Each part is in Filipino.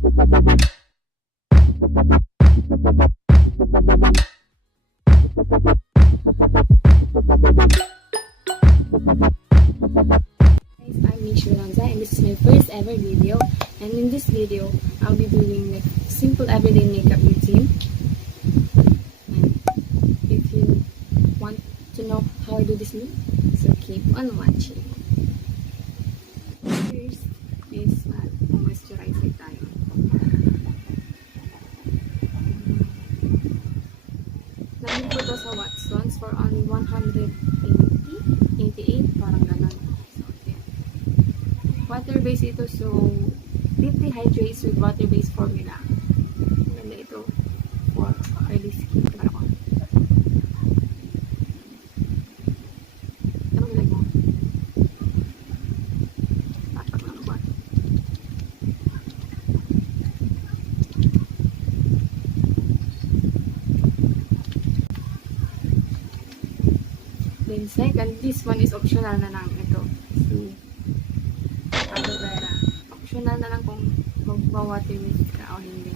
I'm Mitch Velonza and this is my first ever video, and in this video I'll be doing like simple everyday makeup routine. And if you want to know how I do this look, so keep on watching. First is moisturizer tayo. Nabili ko to sa Watsons for only 188, parang ganon. Water base ito, so deeply hydrates with water base formula. Ganda ito for oily skin. Ito ako. Anong ilag mo? Tatak na ba? Then second, this one is optional na lang ito. See? Aloe vera. Optional na lang kung magwa-water mist ka o hindi.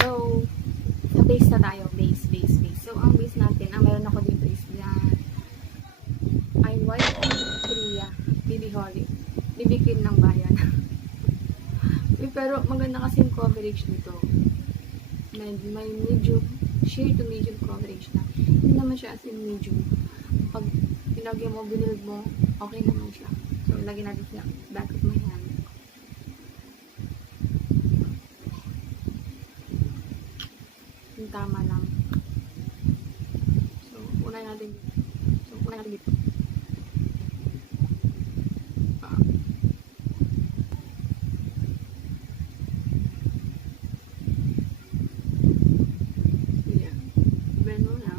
So, sa base na tayo. Base. So, ang base natin, ang meron ako dito is yan. I White Korea BB Holly. BB cream ng bayan. Pero maganda kasi yung coverage nito. May medium, sheer to medium coverage na. Hindi naman siya as in medium. Pag pinagyan mo, binuld mo, okay naman siya. So, lagyan natin siya back of my hand. Tama lang. So, unay natin dito. Yeah. Blend mo na.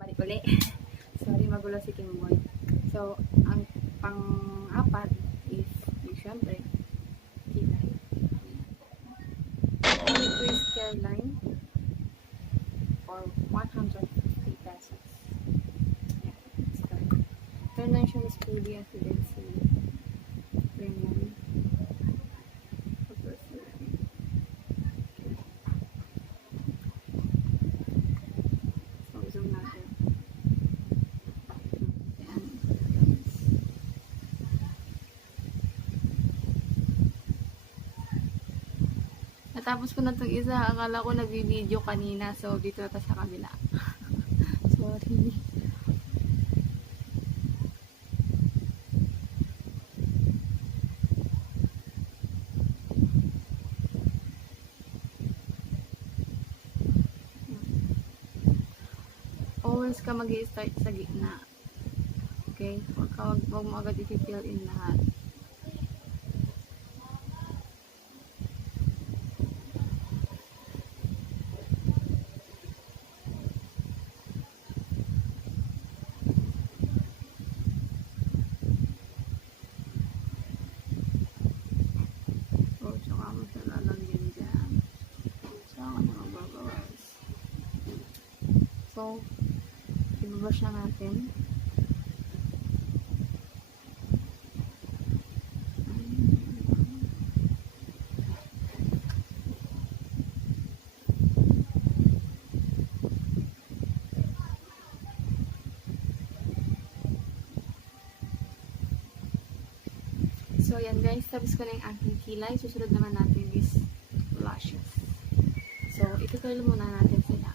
Balik uli. Sorry, magulo si Kimboy. So, ang pang-apat is, syempre, line for 150 pesos. Yeah, it's good. Carnation is fully, as you can see. Premium. So, zoom natin. Natapos ko na itong isa. Akala ko nag-video kanina. So, dito na sa kabila. Sorry. Always ka mag-i-start sa gitna. Okay? Huwag mo agad i-fill in lahat. So, i-brush na natin. So, yan guys. Tapos ko na yung aking kilay. Susunod naman natin is lashes. So, ituturl muna natin sila.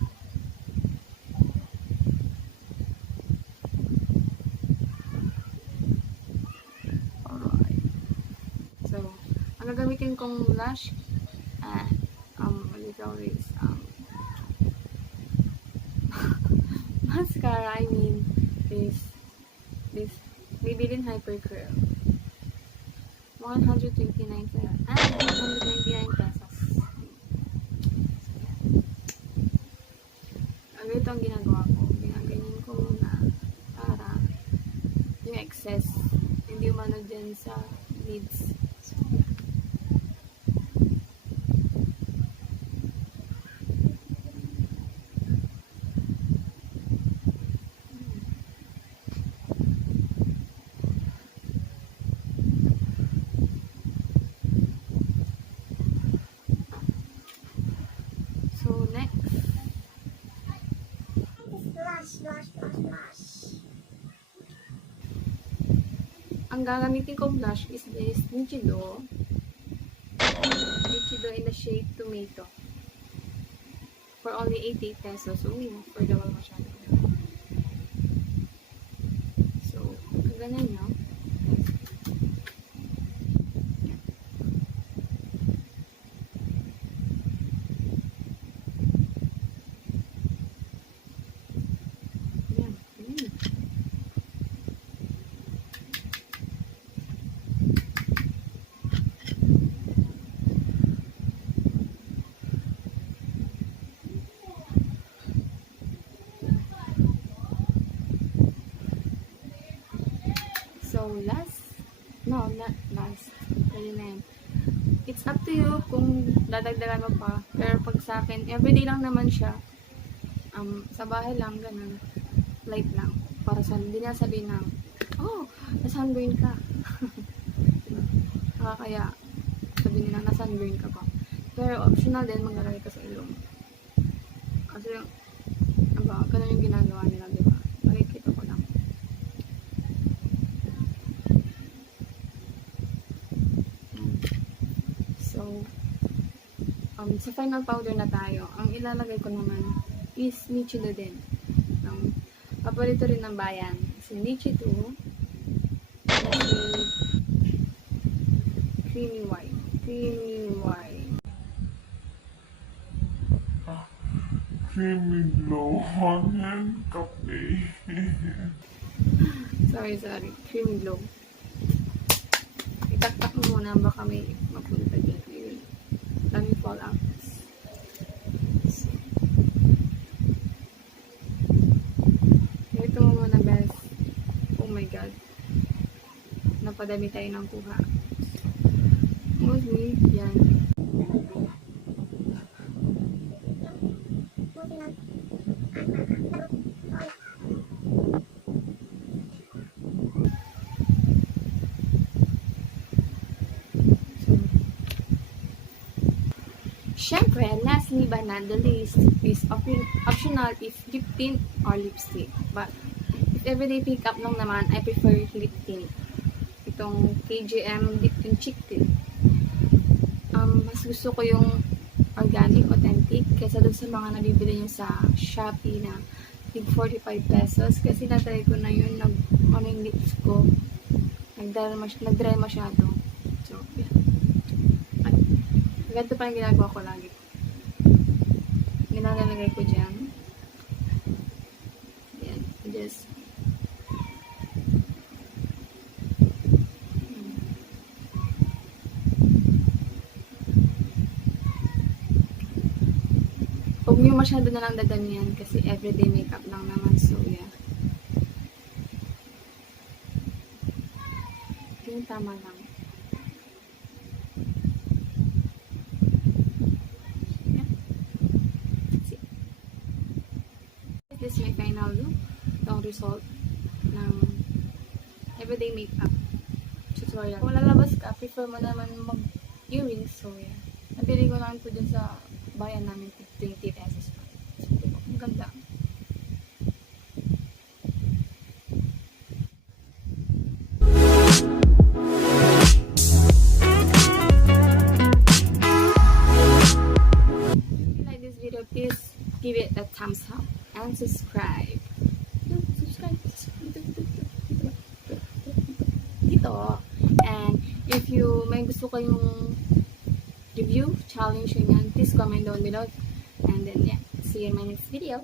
Ang gagamitin kong blush, what do you call this? mascara, I mean, this Maybelline Hyper Curl. 129 pesos. 199 pesos. Ito ang ginagawa ko. Ginaganyan ko muna para yung excess hindi umano dyan sa lids. So, yeah. So, next. Blush. Ang gagamitin kong blush is this Mitch in the shade Tomato. For only 88 pesos. So, affordable masyado. So, ganyan nyo. So, not last. It's up to you kung dadagdagan mo pa. Pero pag sa akin, everyday lang naman siya. Sa bahay lang, ganun. Light lang. Para sa, hindi na sabihin na, oh, na-sunburn ka. Kaya, sabihin nila, na-sunburn ka pa. Pero optional din, maglalagay ka sa ilong. Kasi, ganun yung ginagawa nila, di ba? Nakikita ko lang. So, sa final powder na tayo, ang ilalagay ko naman is Mitch din. Paborito rin ng bayan. Si Mitch 2, creamy white. Creamy glow and kape. sorry. Creamy glow. Itaktak mo muna, baka may mapunta dyan. Ayun. Daming fallouts. Ito mo muna, best. Oh my god. Napadami tayo ng kuha. Mostly, yan. Syempre, lastly but not the least is optional if lip tint or lipstick. But if everyday pick-up lang naman, I prefer lip tint. Itong KGM lip tint cheek tint. Mas gusto ko yung organic, authentic kaysa dun sa mga nabibili nyo sa Shopee na tig 45 pesos. Kasi natry ko na yun, yung lips ko nag-dry masyado. So, yeah. Ganito pa yung ginagawa ko lagi. Ginalagay ko dyan. Yan. Just huwag nyo masyado na lang dadamihan kasi everyday makeup lang naman. So, yeah. Yung tama lang. This is my final look. Itong result ng everyday makeup tutorial. Kung lalabas ka, prefer mo naman mag-earrings. So, yeah. Nabili ko lang ito dun sa bayan namin 20 pesos pa. So, ang ganda. If you like this video, please give it a thumbs up and subscribe. Dito. And if you may gusto kayong review, challenge, yun yan, please comment down below. And then, yeah, see you in my next video.